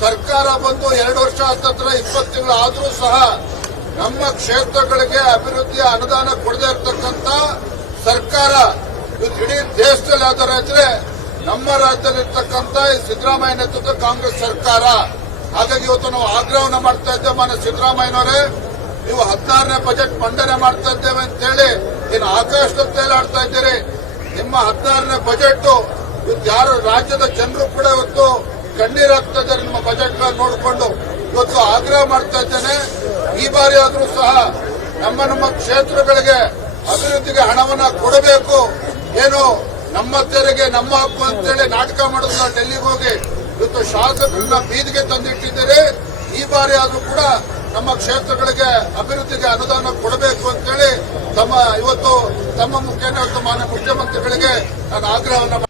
ಸರ್ಕಾರ ಬಂದು ಎರಡು ವರ್ಷ ಹತ್ತತ್ರ ಇಪ್ಪತ್ತು ತಿಂಗಳು ಆದರೂ ಸಹ ನಮ್ಮ ಕ್ಷೇತ್ರಗಳಿಗೆ ಅಭಿವೃದ್ಧಿಯ ಅನುದಾನ ಕೊಡದೇ ಇರತಕ್ಕಂತ ಸರ್ಕಾರ ಇಡೀ ದೇಶದಲ್ಲಿ ಯಾವ್ದಾರ ಇದ್ರೆ ನಮ್ಮ ರಾಜ್ಯದಲ್ಲಿರ್ತಕ್ಕಂಥ ಸಿದ್ದರಾಮಯ್ಯ ನೇತೃತ್ವದ ಕಾಂಗ್ರೆಸ್ ಸರ್ಕಾರ. ಹಾಗಾಗಿ ಇವತ್ತು ನಾವು ಆಗ್ರಹವನ್ನು ಮಾಡ್ತಾ ಇದ್ದೇವೆ ಮಾನ್ಯ ಸಿದ್ದರಾಮಯ್ಯನವರೇ. ನೀವು ಹದಿನಾರನೇ ಬಜೆಟ್ ಮಂಡನೆ ಮಾಡ್ತಾ ಇದ್ದೇವೆ ಅಂತ ಹೇಳಿ ಏನು ಆಕಾಶದಲ್ಲಿ ತೇಲಾಡ್ತಾ ಇದ್ದೀರಿ. ನಿಮ್ಮ ಹದಿನಾರನೇ ಬಜೆಟ್ ಇವತ್ತು ಯಾರು ರಾಜ್ಯದ ಜನರು ಕೂಡ ಇವತ್ತು ಕಣ್ಣೀರಾಗ್ತಾ ಇದ್ದಾರೆ ನಿಮ್ಮ ಬಜೆಟ್ ನೋಡಿಕೊಂಡು. ಇವತ್ತು ಆಗ್ರಹ ಮಾಡ್ತಾ ಇದ್ದೇನೆ. ಈ ಬಾರಿ ಆದರೂ ಸಹ ನಮ್ಮ ನಮ್ಮ ಕ್ಷೇತ್ರಗಳಿಗೆ ಅಭಿವೃದ್ಧಿಗೆ ಹಣವನ್ನ ಕೊಡಬೇಕು. ಏನು ನಮ್ಮ ತೆರಿಗೆ ನಮ್ಮ ಹಕ್ಕು ಅಂತೇಳಿ ನಾಟಕ ಮಾಡೋದನ್ನ ಡೆಲ್ಲಿಗೆ ಹೋಗಿ ಇವತ್ತು ಶಾಸಕರನ್ನ ಬೀದಿಗೆ ತಂದಿಟ್ಟಿದ್ದೀರಿ. ಈ ಬಾರಿ ಆದರೂ ಕೂಡ ನಮ್ಮ ಕ್ಷೇತ್ರಗಳಿಗೆ ಅಭಿವೃದ್ಧಿಗೆ ಅನುದಾನ ಕೊಡಬೇಕು ಅಂತೇಳಿ ತಮ್ಮ ಇವತ್ತು ತಮ್ಮ ಮುಖ್ಯ ಮಾನ್ಯ ಮುಖ್ಯಮಂತ್ರಿಗಳಿಗೆ ನಾನು ಆಗ್ರಹವನ್ನ